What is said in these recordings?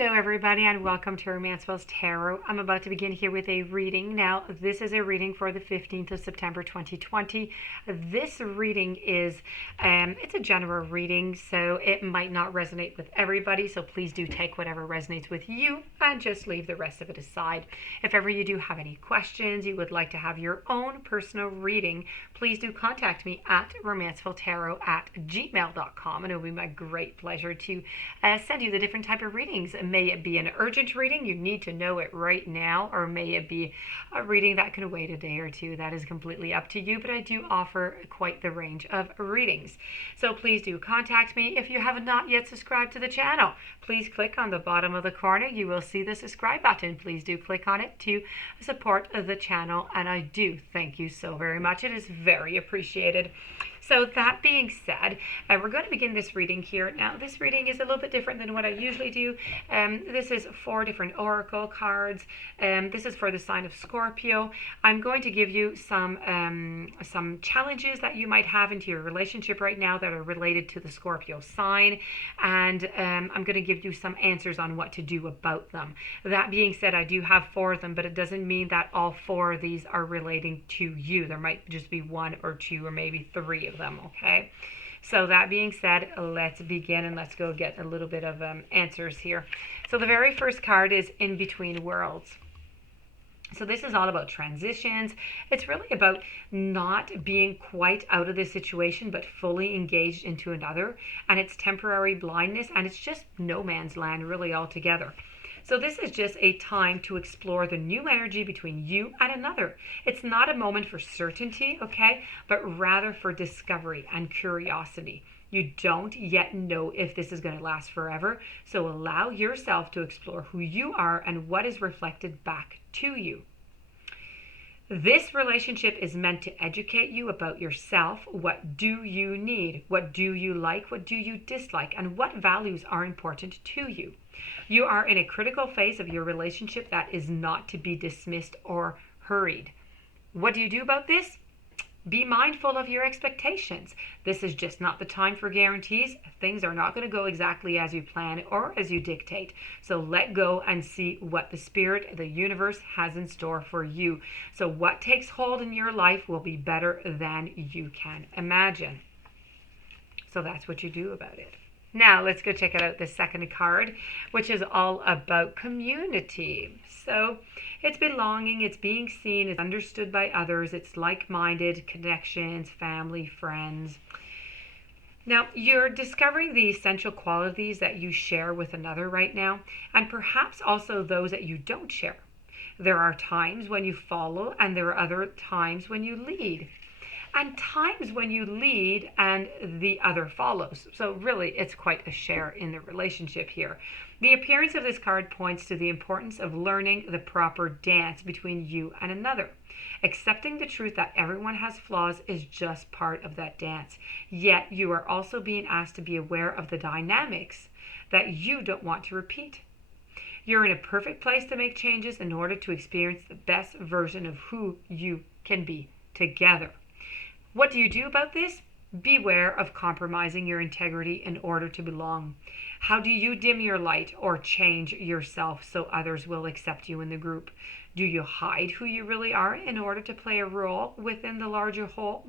Hello everybody and welcome to Romancefull's Tarot. I'm about to begin here with a reading. Now this is a reading for the 15th of September 2020. This reading is, it's a general reading, so it might not resonate with everybody, so please do take whatever resonates with you and just leave the rest of it aside. If ever you do have any questions, you would like to have your own personal reading, please do contact me at romancefulltarot@gmail.com, and it will be my great pleasure to send you the different type of readings. May it be an urgent reading, you need to know it right now, or may it be a reading that can wait a day or two. That is completely up to you, but I do offer quite the range of readings. So please do contact me. If you have not yet subscribed to the channel, please click on the bottom of the corner. You will see the subscribe button. Please do click on it to support the channel, and I do thank you so very much. It is very appreciated. So that being said, we're going to begin this reading here. Now, this reading is a little bit different than what I usually do. This is 4 different oracle cards. This is for the sign of Scorpio. I'm going to give you some challenges that you might have into your relationship right now that are related to the Scorpio sign, and I'm going to give you some answers on what to do about them. That being said, I do have 4 of them, but it doesn't mean that all 4 of these are relating to you. There might just be 1 or 2 or maybe 3 of them, okay? So that being said, let's begin and let's go get a little bit of answers here. So the very first card is In Between Worlds. So this is all about transitions. It's really about not being quite out of this situation, but fully engaged into another. And it's temporary blindness, and it's just no man's land really altogether. So this is just a time to explore the new energy between you and another. It's not a moment for certainty, okay, but rather for discovery and curiosity. You don't yet know if this is going to last forever, so allow yourself to explore who you are and what is reflected back to you. This relationship is meant to educate you about yourself. What do you need? What do you like? What do you dislike? And what values are important to you? You are in a critical phase of your relationship that is not to be dismissed or hurried. What do you do about this? Be mindful of your expectations. This is just not the time for guarantees. Things are not going to go exactly as you plan or as you dictate. So let go and see what the spirit, the universe has in store for you. So what takes hold in your life will be better than you can imagine. So that's what you do about it. Now let's go check out the second card, which is all about community. So it's belonging, it's being seen, it's understood by others, it's like-minded connections, family, friends. Now, you're discovering the essential qualities that you share with another right now, and perhaps also those that you don't share. There are times when you follow, and there are other times when you lead. And times when you lead and the other follows. So really, it's quite a share in the relationship here. The appearance of this card points to the importance of learning the proper dance between you and another. Accepting the truth that everyone has flaws is just part of that dance. Yet you are also being asked to be aware of the dynamics that you don't want to repeat. You're in a perfect place to make changes in order to experience the best version of who you can be together. What do you do about this? Beware of compromising your integrity in order to belong. How do you dim your light or change yourself so others will accept you in the group? Do you hide who you really are in order to play a role within the larger whole?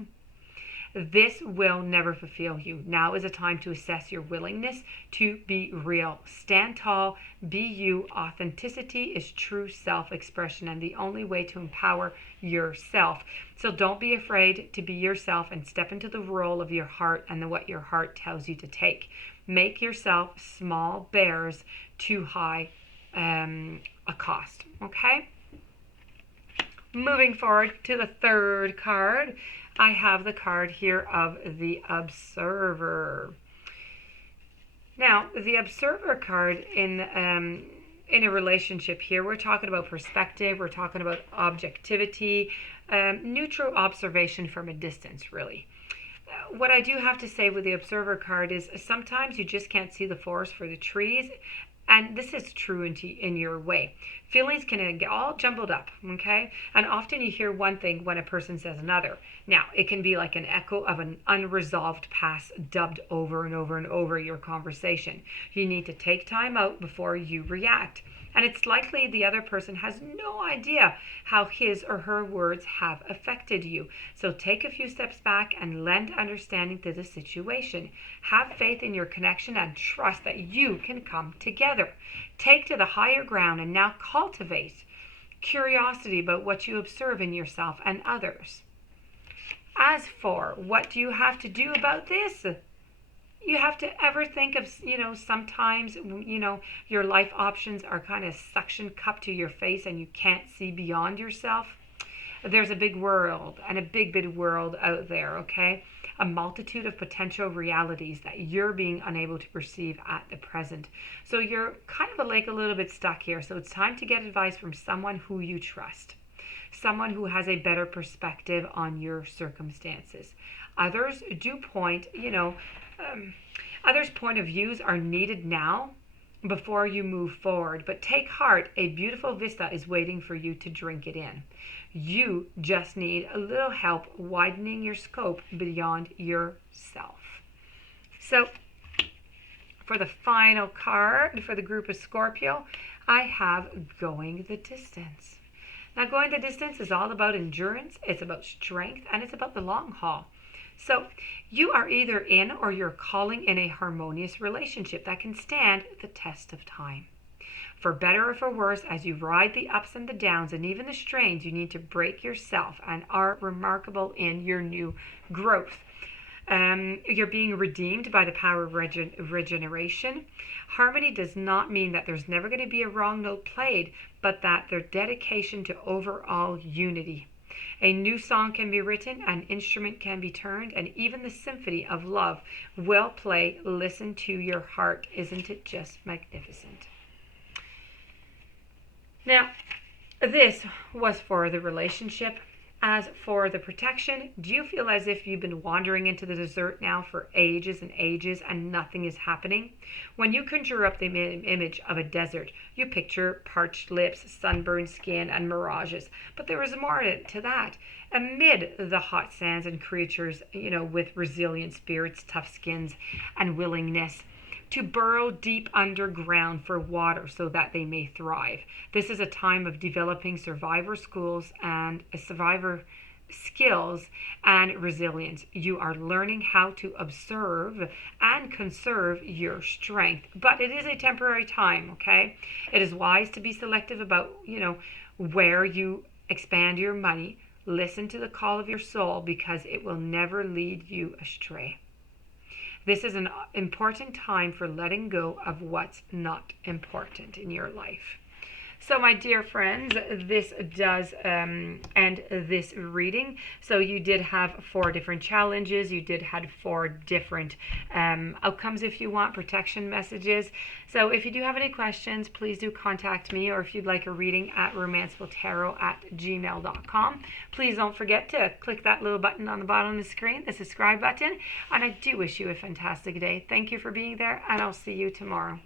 This will never fulfill you. Now is a time to assess your willingness to be real. Stand tall, be you. Authenticity is true self-expression and the only way to empower yourself. So don't be afraid to be yourself and step into the role of your heart and what your heart tells you to take. Make yourself small bears too high a cost, okay? Moving forward to the third card, I have the card here of the Observer. Now, the Observer card in a relationship here, we're talking about perspective, we're talking about objectivity, neutral observation from a distance, really. What I do have to say with the Observer card is sometimes you just can't see the forest for the trees, And this is true in your way. Feelings can get all jumbled up, okay? And often you hear one thing when a person says another. Now, it can be like an echo of an unresolved past dubbed over and over and over your conversation. You need to take time out before you react. And it's likely the other person has no idea how his or her words have affected you. So take a few steps back and lend understanding to the situation. Have faith in your connection and trust that you can come together. Take to the higher ground and now cultivate curiosity about what you observe in yourself and others. As for what do you have to do about this? You have to ever think of, sometimes, your life options are kind of suction cupped to your face and you can't see beyond yourself. There's a big world and a big world out there, okay? A multitude of potential realities that you're being unable to perceive at the present. So you're kind of like a little bit stuck here. So it's time to get advice from someone who you trust. Someone who has a better perspective on your circumstances. Others do point, others' point of views are needed now before you move forward. But take heart, a beautiful vista is waiting for you to drink it in. You just need a little help widening your scope beyond yourself. So, for the final card for the group of Scorpio, I have Going the Distance. Now, going the distance is all about endurance, it's about strength, and it's about the long haul. So you are either in or you're calling in a harmonious relationship that can stand the test of time. For better or for worse, as you ride the ups and the downs and even the strains, you need to break yourself and are remarkable in your new growth. You're being redeemed by the power of regeneration. Harmony does not mean that there's never going to be a wrong note played, but that their dedication to overall unity. A new song can be written, an instrument can be turned, and even the symphony of love will play. Listen to your heart. Isn't it just magnificent? Now, this was for the relationship. As for the protection, do you feel as if you've been wandering into the desert now for ages and ages and nothing is happening? When you conjure up the image of a desert, you picture parched lips, sunburned skin, and mirages. But there is more to that. Amid the hot sands and creatures, with resilient spirits, tough skins, and willingness to burrow deep underground for water so that they may thrive. This is a time of developing survivor skills and resilience. You are learning how to observe and conserve your strength, but it is a temporary time, okay? It is wise to be selective about, where you expand your money. Listen to the call of your soul because it will never lead you astray. This is an important time for letting go of what's not important in your life. So, my dear friends, this does end this reading. So you did have 4 different challenges. You did have 4 different outcomes if you want, protection messages. So if you do have any questions, please do contact me, or if you'd like a reading at romancefulltarot@gmail.com. Please don't forget to click that little button on the bottom of the screen, the subscribe button. And I do wish you a fantastic day. Thank you for being there, and I'll see you tomorrow.